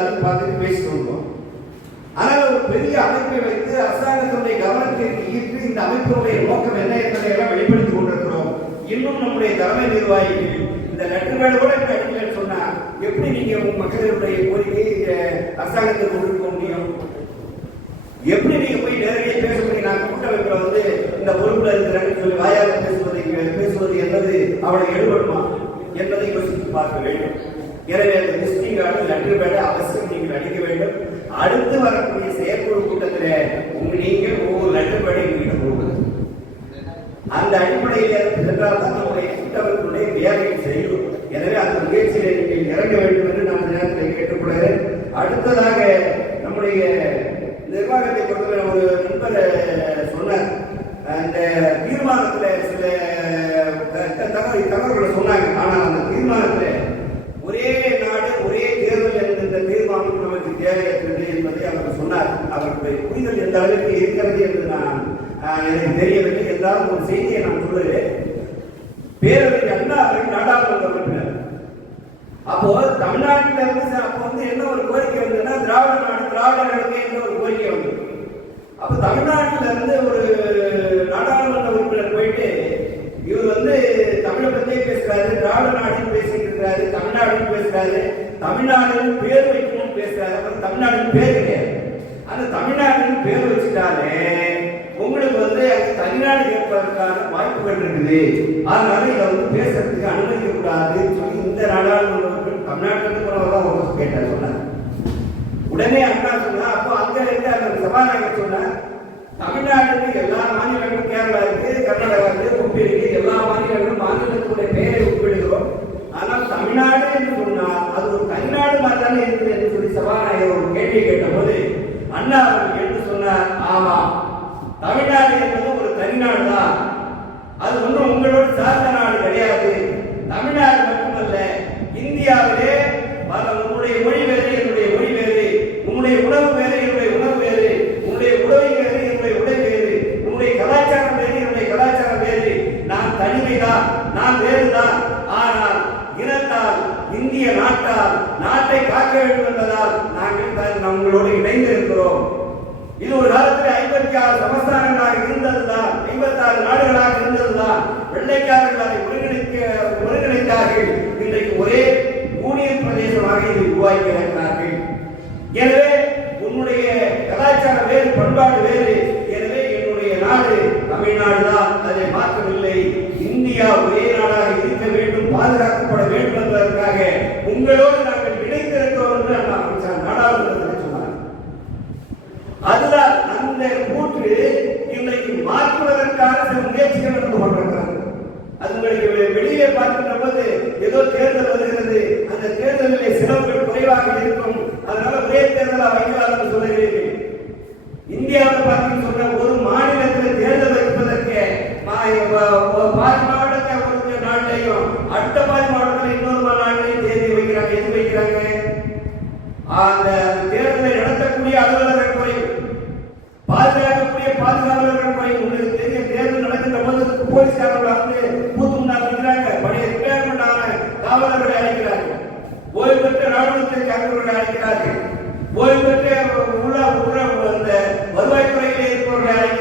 எல்லாத்தையும் பார்த்துட்டு பேசிட்டு வந்தோம். ஆனால் ஒரு பெரிய அமைப்பை வைத்து அரசாங்கத்தினுடைய கவனத்திற்கு ஈர்த்து இந்த அமைப்பினுடைய நோக்கம் என்ன என்பதை எல்லாம் வெளிப்படுத்திக் கொண்டிருக்கிறோம். இன்னும் நம்முடைய தலைமை நிர்வாகிகள் இந்த லெட்டர்கள் கூட இந்த அடிக்கலன்னு சொன்னா எப்படி நீங்க உங்க மக்களுடைய கோரிக்கையை அரசாங்கத்துக்கு கொடுக்க முடியும்? எப்படி நீங்க போய் நேரடியாக பேச முடியும்? நான் கூட்டமைப்புல இந்த பொறுப்புல இருக்கிறாங்கன்னு சொல்லி வாயால பேசுவது என்பது அவளை எடுபடுமா என்பதை யோசித்து பார்க்க வேண்டும். எனவே அந்த விசிட்டிங் கார்டு லெட்டர் பேட அவசியம் நீங்கள் அளிக்க வேண்டும். அடுத்து வரக்கூடிய செயற்குழு கூட்டத்தில் நீங்கள் ஒவ்வொரு லெட்டர் பேடை எங்கிட்ட போகுது. அந்த அடிப்படையில் சென்றால் தான் நம்முடைய கூட்டமைப்புடைய வேலையை செய்யும். எனவே அந்த முயற்சியை நீங்கள் இறங்க வேண்டும் என்று நான் இந்த நேரத்தில் கேட்டுக்கொள்கிறேன். அடுத்ததாக நம்முடைய நிர்வாகத்தை பொறுத்தவரை ஒரு நண்பர் சொன்னார், அந்த தீர்மானத்தில் சில தகவல்களை சொன்னாங்க. ஆனால் அந்த தீர்மானத்தில் ஒரே நாடு ஒரே தேர்தல் என்ற தீர்மானம் நமக்கு தேவையற்றது என்பதை அவர் சொன்னார். அவருடைய புரிதல் எந்த அளவுக்கு இருக்கிறது என்று எனக்கு தெரியவில்லை. என்றாலும் ஒரு செய்தியை நான் சொல்லுகிறேன். பேரவைக்கு அண்ணா அவர்கள் நாடாளுமன்ற உறுப்பினர். அப்போ தமிழ்நாட்டில் இருந்து அப்போ என்ன ஒரு கோரிக்கை வந்ததுன்னா திராவிடர்களுக்கு என்ன ஒரு கோரிக்கை வந்தது. அப்ப தமிழ்நாட்டில இருந்து ஒரு நாடாளுமன்ற உறுப்பினர் போயிட்டு இவர் தமிழை பத்தியே பேசுறாரு, திராவிட நாடுன்னு பேசிட்டு இருக்கிறாரு, தமிழ்நாடுன்னு பேசுறாரு, தமிழ்நாடுன்னு பேர் வைக்கணும்னு பேசுறாரு. அப்புறம் தமிழ்நாடுன்னு பேர் கிடையாது. அந்த தமிழ்நாடுன்னு பேர் வச்சுட்டாலே உங்களுக்கு அங்க தனிநாடு கேட்பதற்கான வாய்ப்புகள் இருக்குது. அதனால இதை பேசுறதுக்கு அனுமதிக்க கூடாதுன்னு சொல்லி இந்த நாடாளுமன்ற உறுப்பினர் தமிழ்நாட்டிலிருந்து போனவர்தான் ஒரு கேட்டார் சொன்னார். உடனே அண்ணா சொன்னா, அப்போ அங்க இருக்க அந்த சபாநாயகர் சொன்னார், தமிழ்நாட்டுக்கு எல்லா மாநிலங்களும் கேரளா இருக்கு, கர்நாடகா இருக்கு, உப்பு இருக்கு, எல்லா மாநிலங்களும் மாநிலத்துடைய பெயரை ஒப்பிடுகிறோம். ஆனால் தமிழ்நாடு என்று சொன்னால் அது ஒரு தனிநாடு மாதிரி தானே இருக்குது என்று சொல்லி சபாநாயகர் ஒரு கேள்வி கேட்ட போது அண்ணா அவர்கள் என்று சொன்னார், ஆமா தமிழ்நாடு என்பது ஒரு தனிநாடு தான். அது ஒன்றும் உங்களோட சார்ந்த நாடு கிடையாது. தமிழ்நாடு மட்டுமல்ல, இந்தியாவிலே உன்னுடைய மொழி வேறு, என்னுடைய மொழி வேறு, உன்னுடைய உணவு வேறு, என்னுடைய உணவு வேறு, உன்னுடைய உடை வேறு, என்னுடைய உடை வேறு, உன்னுடைய கலாச்சாரம் வேறு, என்னுடைய கலாச்சாரம் வேறு. நான் தனிமைதான், நான் வேறுதான். ஆனால் இனத்தால், இந்திய நாட்டால், நாட்டை காக்க வேண்டும் என்பதால் நாங்கள் நம்மளோடு இணைந்து இருக்கிறோம். இது ஒரு காலத்தில் 56 சமஸ்தானங்களாக இருந்ததுதான், 56 நாடுகளாக இருந்ததுதான். வெள்ளைக்காரர்கள் அதை ஒருங்கிணைத்தார்கள். இன்றைக்கு ஒரே யூனியன் பிரதேசமாக இதை உருவாக்கி இருக்கிறார்கள். எனவே உன்னுடைய கலாச்சாரம் வேறு, பண்பாடு வேறு. எனவே என்னுடைய நாடு தமிழ்நாடு தான், அதை மாற்றவில்லை. இந்தியா ஒரே நாடாக இருக்க வேண்டும், பாதுகாக்கப்பட வேண்டும் என்பதற்காக உங்களோடு நாங்கள் இணைந்திருக்கிறோம் என்று நாடாளுமன்றத்தில் சொன்னார். அதுதான் அந்த கூற்று இன்றைக்கு மாற்றுவதற்கான சில முயற்சிகள் நடந்து கொண்டிருக்கிறது. அது உங்களுக்கு வெளியே பார்க்கின்ற போது ஏதோ தேர்தல் வருகிறது, அந்த தேர்தலிலே செலவுகள் குறைவாக இருக்கும், அதனால ஒரே தேர்தலாக வைக்கலாம் என்று சொல்லுகிறீர்கள். இந்தியாவில் பார்த்தீங்கன்னு சொன்ன ஒரு மாநிலத்தில் தேர்தல் வைப்பதற்கு பாதி மாவட்டத்தை ஒரு நாட்டிலையும் அடுத்த பாதி மாவட்டத்தில் இன்னொரு நாட்டிலையும் தேர்தல் வைக்கிறாங்க. எது வைக்கிறாங்க? அந்த தேர்தலை நடத்தக்கூடிய அலுவலர்கள் குறைவு, பாதுகாக்கக்கூடிய பாதுகாவலர்கள் குறைவு. உங்களுக்கு தெரிய தேர்தல் நடக்கின்ற போது போலீஸ்காரர்கள் பூத்து முன்னால் இருக்கிறாங்க, பழைய ரிட்டையர்மெண்ட் ஆன காவலர்களை அழைக்கிறார்கள், ஓய்வு பெற்ற ராணுவத்தை சார்ந்தவர்களை அழைக்கிறார்கள், ஓய்வு பெற்ற உள்ள அந்த வருவாய்த்துறையிலே இருப்பவர்களை அழைக்கிறார்கள்.